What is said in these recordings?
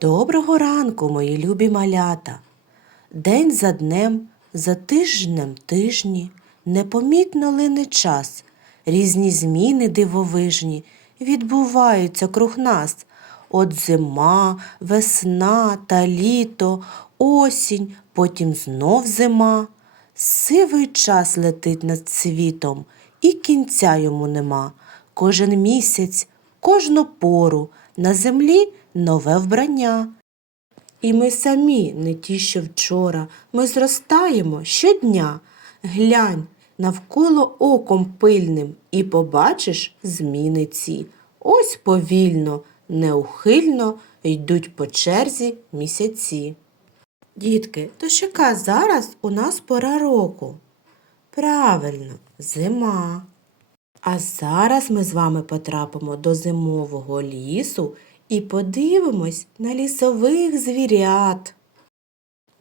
Доброго ранку, мої любі малята. День за днем, за тижнем тижні, непомітно лине час. Різні зміни дивовижні відбуваються круг нас. От зима, весна та літо, осінь, потім знов зима. Сивий час летить над світом, і кінця йому нема. Кожен місяць, кожну пору на землі нове вбрання. І ми самі, не ті, що вчора, ми зростаємо щодня. Глянь навколо оком пильним і побачиш зміни ці. Ось повільно, неухильно йдуть по черзі місяці. Дітки, то яка зараз у нас пора року? Правильно, зима. А зараз ми з вами потрапимо до зимового лісу і подивимось на лісових звірят.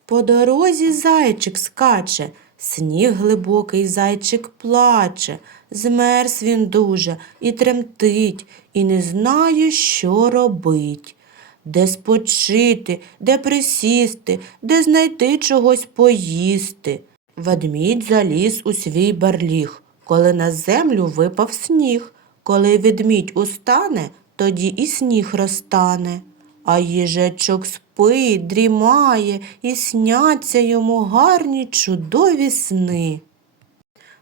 По дорозі зайчик скаче, сніг глибокий зайчик плаче, змерз він дуже і тремтить, і не знає, що робить. Де спочити, де присісти, де знайти чогось поїсти. Ведмідь заліз у свій барліг, коли на землю випав сніг. Коли ведмідь устане, тоді і сніг розтане. А їжачок спить, дрімає, і сняться йому гарні чудові сни.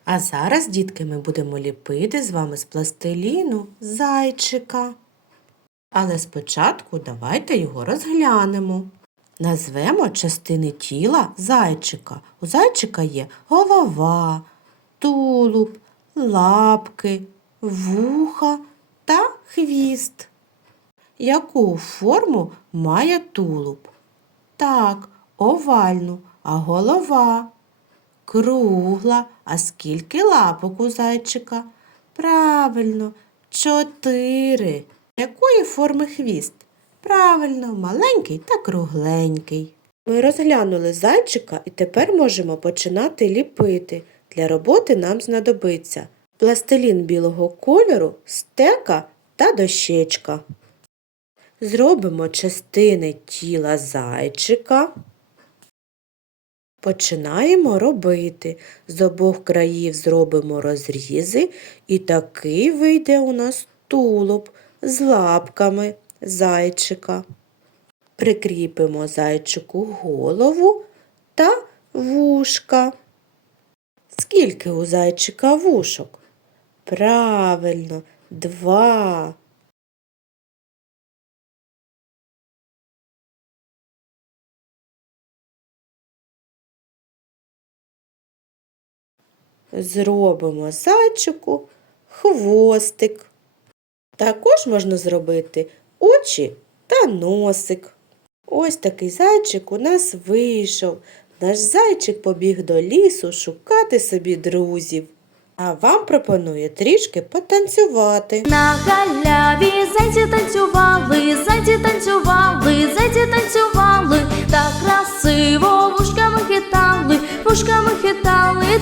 А зараз, дітки, ми будемо ліпити з вами з пластиліну зайчика. Але спочатку давайте його розглянемо. Назвемо частини тіла зайчика. У зайчика є голова, тулуб, лапки, вуха хвіст. Яку форму має тулуб? Так, овальну, а голова кругла. А скільки лапок у зайчика? Правильно, чотири. Якої форми хвіст? Правильно, маленький та кругленький. Ми розглянули зайчика і тепер можемо починати ліпити. Для роботи нам знадобиться пластилін білого кольору, стека та дощечка. Зробимо частини тіла зайчика. Починаємо робити. З обох країв зробимо розрізи, і такий вийде у нас тулуб з лапками зайчика. Прикріпимо зайчику голову та вушка. Скільки у зайчика вушок? Правильно, два. Зробимо зайчику хвостик. Також можна зробити очі та носик. Ось такий зайчик у нас вийшов. Наш зайчик побіг до лісу шукати собі друзів. А вам пропоную трішки потанцювати. На галяві зайці танцювали, зайці танцювали, зайці танцювали, так красиво вушками хитали, вушками хитали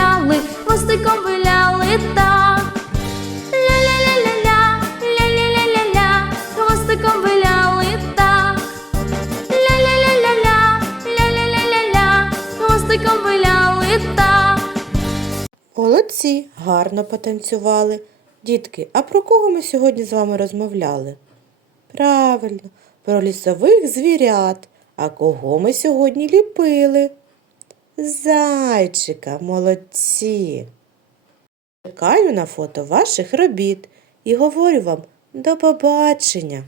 хвостиком виляли так. Ля-ля-ля-ля-ля, ля-ля-ля-ля-ля, хвостиком виляли так. Ля-ля-ля-ля-ля, ля-ля-ля-ля-ля, хвостиком виляли так. Молодці, гарно потанцювали. Дітки, а про кого ми сьогодні з вами розмовляли? Правильно, про лісових звірят. А кого ми сьогодні ліпили? Зайчика, молодці. Чекаю на фото ваших робіт і говорю вам до побачення.